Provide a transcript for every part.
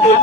Tama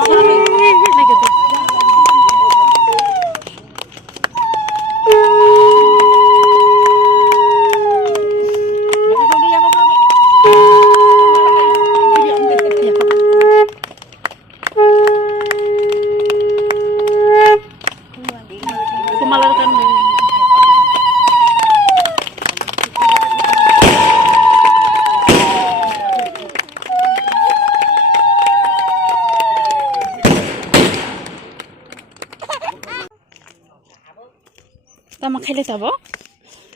khaile tabo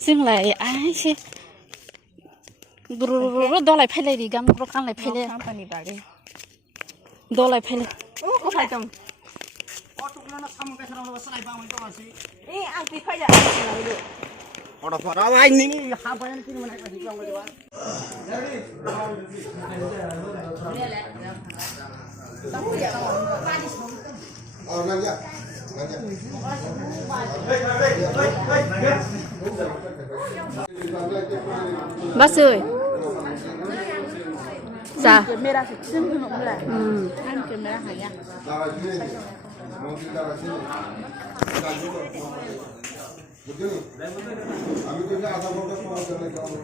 singlai ai se guru dolai phailai ri gam ro kan lai phaile company bari dolai phaile o ko phai tong otukna na sam ka sara wasai ba mai to asi e ang ti phai ja lai do ora fara ai ni ha bayan kin mana ka dikang ba jawab और लग गया bác ơi dạ camera se chim no la an camera ha ya আমি তো আধা ঘন্টা সময় চলে যাবো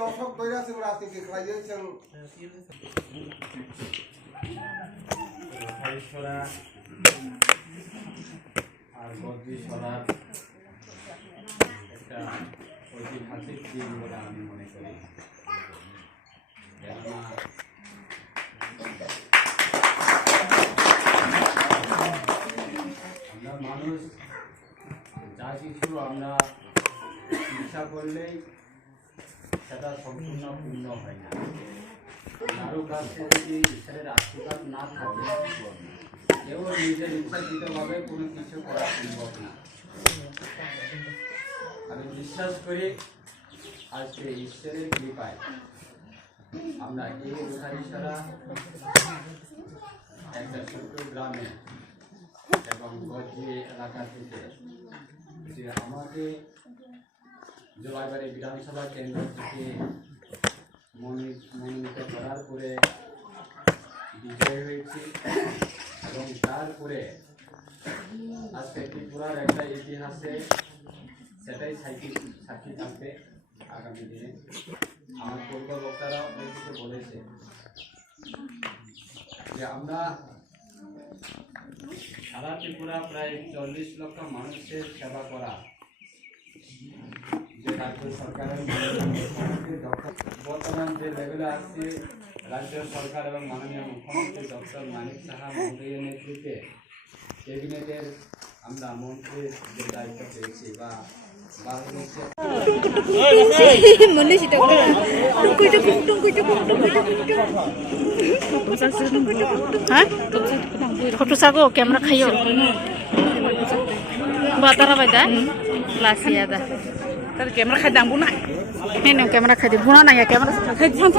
দর্শক ধরে আছে রাজনীতি খাইয়েছেন আর বদ্রি সরার একটা ঐতিহাসিক দিন বলে আমি মনে করি কেননা আমরা মানুষ যা কিছু আমরা ইচ্ছা করলেই সেটা সম্পূর্ণ পূর্ণ হয় না কারো কাছে যদি ঈশ্বরের আশীর্বাদ না থাকে কেউ নিজের ইচ্ছাকৃতভাবে কোনো কিছু করা সম্ভব না আমি বিশ্বাস করি আজকে ঈশ্বরের কৃপায় আমরা এই উঠারিসারা একটা ছোট্ট গ্রামে এবং গজি এলাকা থেকে যে আমাকে জলাইবাড়ি বিধানসভা কেন্দ্র থেকে মনোনীত করার পরে বিজয় হয়েছি এবং তারপরে আজকে ত্রিপুরার একটা ইতিহাসে সেটাই সাক্ষী থাকবে আগামী দিনে আমার পূর্ব বক্তারা অনেক কিছু বলেছে যে আমরা সারা ত্রিপুরা প্রায় 40 লক্ষ মানুষের সেবা করা যে রাজ্য সরকারের বর্তমান যে লেভেলে আসছে রাজ্য সরকার এবং মাননীয় মুখ্যমন্ত্রী ডক্টর মানিক সাহা মহোদয়ের নেতৃত্বে ক্যাবিনেটের আমরা মন্ত্রীর যে দায়িত্ব পেয়েছি বা ফটো সাগো ক্যামেরা খাইও বাতারা বাইদা লাসিয়া দা তার ক্যামেরা খাই দাম বুনা নেন ক্যামেরা খাই দি বুনা না ক্যামেরা খাই থাম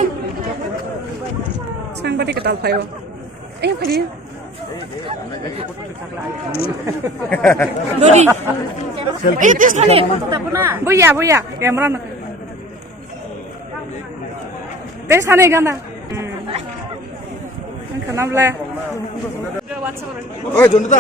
সাংবাদিক তাল ফাইও এই ফালি দড়ি এই দেশনে বইয়া বইয়া ক্যামেরা না দেশনে গানা খানাবলা ওই জনতা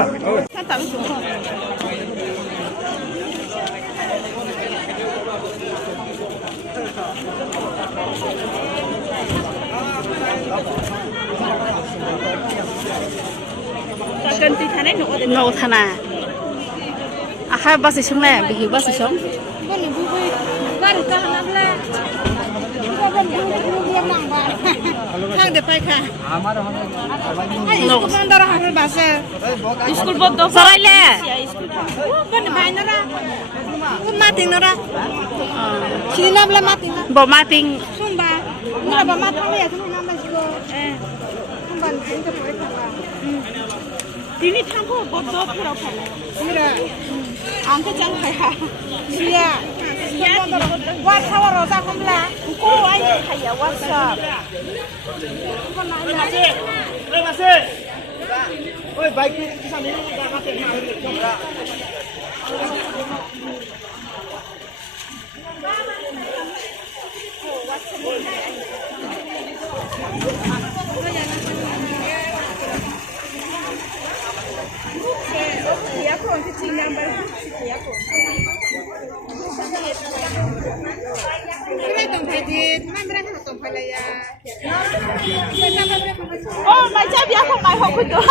cần tí thằng này nổ để nô thà nà à khai bác sĩ sống lẹ bị hiểu bác sĩ sống con này vui vui con con lắm là con vui vui mảng vào thằng để phải khá school band ra hàng bác sĩ school বন্ধ সরাইলে con này nó ra con ma tiếng nó ra khi năm là ma tiếngบ่มาติง không ba nó là ma tiếng này không năm là gì không bằng tiếng cái phải khá là tín ít tham cô bớt bớt theo khá là 그래 안 괜찮아 지야 와 타워로 다 컴라 고 아이 하야 왔어 Ôi bài kia sao nếu ta có tiền nào được không ạ? Cái tổng phải gì? Mai bữa nay thằng tổng phải là ya. Ô, mày chơi bia không mày học cái đó.